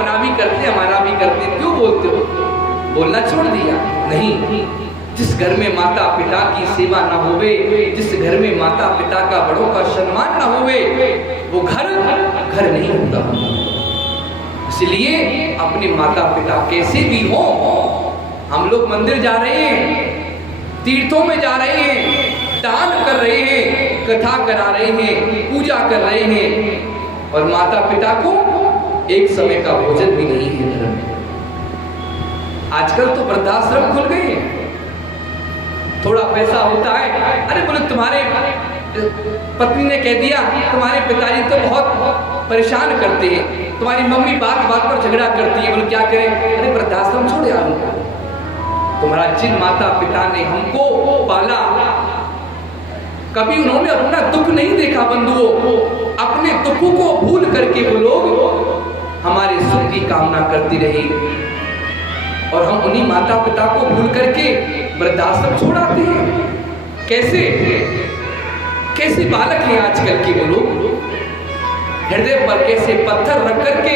अपना भी करते हमारा भी करते, क्यों बोलते हो? बोलना छोड़ दिया? नहीं। जिस घर में माता पिता की सेवा ना होवे, जिस घर में माता पिता का बड़ों का सम्मान ना होवे, वो घर नहीं होता। इसलिए अपने माता पिता कैसे भी हो, हम लोग मंदिर जा रहे हैं, तीर्थों में जा रहे हैं, दान कर रहे हैं, कथा करा रहे हैं, पूजा कर रहे हैं, और माता पिता को एक समय का भोजन भी नहीं है घर में। आजकल तो वृद्धाश्रम खुल गए हैं, थोड़ा पैसा होता है, अरे बोले तुम्हारे पत्नी ने कह दिया तुम्हारे पिताजी तो बहुत परेशान करते हैं, तुम्हारी मम्मी बात बात पर झगड़ा करती है, बोले क्या करें? अरे वृद्धाश्रम छोड़ यार उनको। तुम्हारा जिन माता पिता ने हमको पाला, कभी उन्होंने अपना दुख नहीं देखा बंधुओं, अपने दुखों को भूल करके वो लोग हमारे सुख की कामना करती रही, और हम उन्हीं माता पिता को भूल करके वृद्धाश्रम छोड़ आते हैं। कैसे कैसे बालक हैं आजकल के वो लोग, हृदय पर कैसे पत्थर रख करके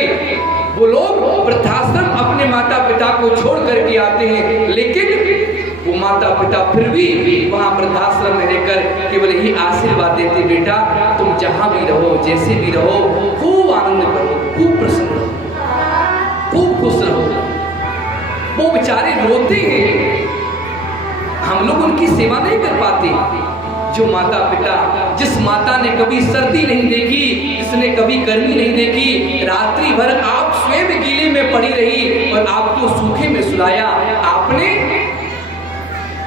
वो लोग वृद्धाश्रम अपने माता पिता को छोड़ करके आते हैं, लेकिन वो माता पिता फिर भी वहां वृद्धाश्रम में रहकर केवल यही आशीर्वाद देते, बेटा तुम जहां भी रहो, जैसे भी रहो, खूब आनंद करो, खूब प्रसन्न रहो, खूब खुश रहो। वो बेचारे रोते हैं, हम लोग उनकी सेवा नहीं कर पाते। जो माता पिता, जिस माता ने कभी सर्दी नहीं देखी, जिसने कभी गर्मी नहीं देखी, रात्रि भर आप स्वयं गीले में पड़ी रही और आपको सूखे में सुलाया, आपने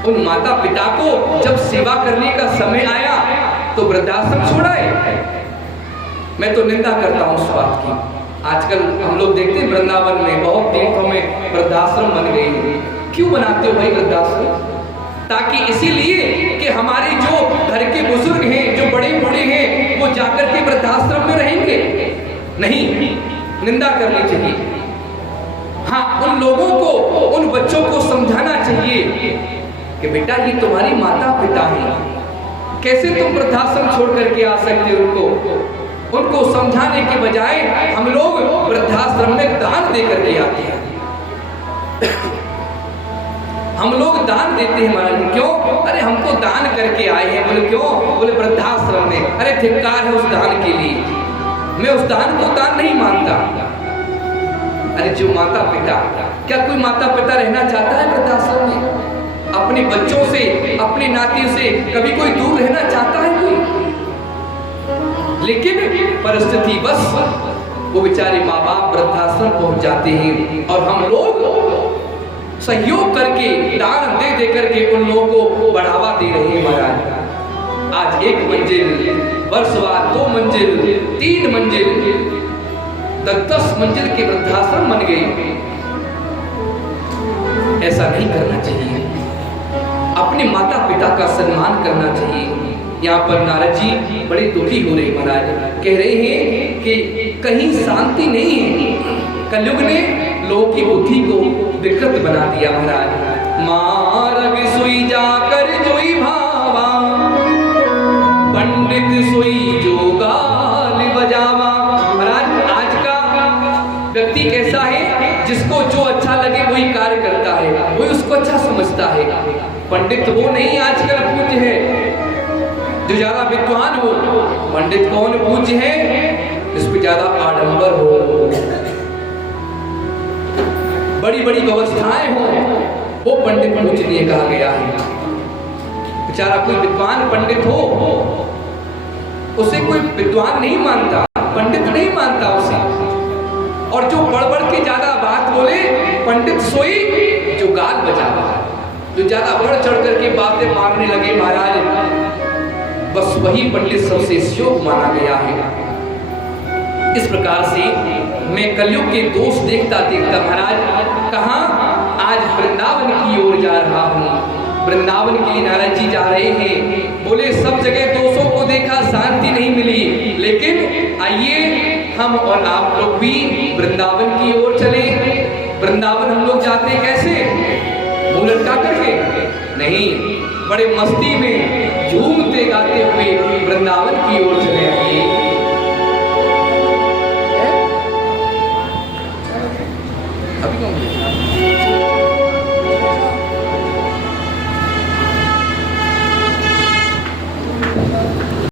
उन माता पिता को जब सेवा करने का समय आया तो वृद्धाश्रम छोड़ाए। मैं तो निंदा करता हूं उस बात की। आजकल हम लोग देखते हैं वृंदावन में बहुत तीर्थों में वृद्धाश्रम बन गए हैं। क्यों बनाते हो भाई वृद्धाश्रम? ताकि इसीलिए कि हमारे जो घर के बुजुर्ग हैं, जो बड़े बूढ़े हैं, वो जाकर के वृद्धाश्रम में रहेंगे? नहीं, निंदा करनी चाहिए। हाँ, उन लोगों को, उन बच्चों को समझाना चाहिए कि बेटा ये तुम्हारी माता पिता हैं, कैसे तुम वृद्धाश्रम छोड़ करके आ सकते हो? उनको समझाने के बजाय हम लोग वृद्धाश्रम में दान दे करके आते हैं। हम लोग दान देते हैं महाराज, क्यों? अरे हमको दान करके आए हैं। बोले क्यों? बोले वृद्धाश्रम में। अरे धिक्कार है उस दान के लिए, मैं उस दान को दान नहीं मानता। अरे जो माता पिता, क्या कोई माता पिता रहना चाहता है वृद्धाश्रम में? अपने बच्चों से, अपने नातियों से कभी कोई दूर रहना चाहता है कोई? लेकिन परिस्थिति बस वो बेचारे माँ बाप वृद्धाश्रम पहुंच जाते हैं, और हम लोग सहयोग करके, दान दे दे करके उन लोगों को बढ़ावा दे रहे हैं महाराज। आज 1 मंजिल, वर्षवार 2 मंजिल, 3 मंजिल, 10 मंजिल के वृद्धाश्रम बन गए। ऐसा नहीं करना चाहिए, अपने माता पिता का सम्मान करना चाहिए। यहाँ पर नारद जी बड़े दुखी हो रहे महाराज, कह रहे हैं कि कहीं शांति नहीं है। कलयुग ने लोगों की बुद्धि को विकृत बना दिया महाराज। मारग सोई जाकर जोई भावा, पंडित सोई जो गाल बजावा। महाराज आज का व्यक्ति कैसा है? जिसको जो अच्छा लगे वही कार्य करता है, वही उसको अच्छा समझता है। पंडित वो नहीं आजकल पूज्य है जो ज्यादा विद्वान हो। पंडित कौन पूज्य है? जिसपे ज्यादा आडंबर हो, बड़ी बड़ी व्यवस्थाएं हो, वो पंडित पूजनीय कहा गया है। बेचारा कोई विद्वान पंडित हो, उसे कोई विद्वान नहीं मानता, पंडित नहीं मानता उसे। और जो बढ़ बढ़ के ज्यादा बात बोले, पंडित सोई जो गाल बजावा, जो ज्यादा बढ़ चढ़ करके बातें मारने लगे महाराज, बस वही पंडित सबसे श्योक माना गया है। इस प्रकार से मैं कलयुग के दोष देखता देखता महाराज कहाँ आज वृंदावन की ओर जा रहा हूँ। वृंदावन के लिए नारद जी जा रहे हैं। बोले सब जगह दोषों को देखा, शांति नहीं मिली, लेकिन आइए हम और आप लोग भी वृंदावन की ओर चले। वृंदावन हम लोग जाते कैसे? मुंह लटका करके नहीं, बड़े मस्ती में झूमते गाते हुए वृंदावन की ओर चले आइए। अभी कौन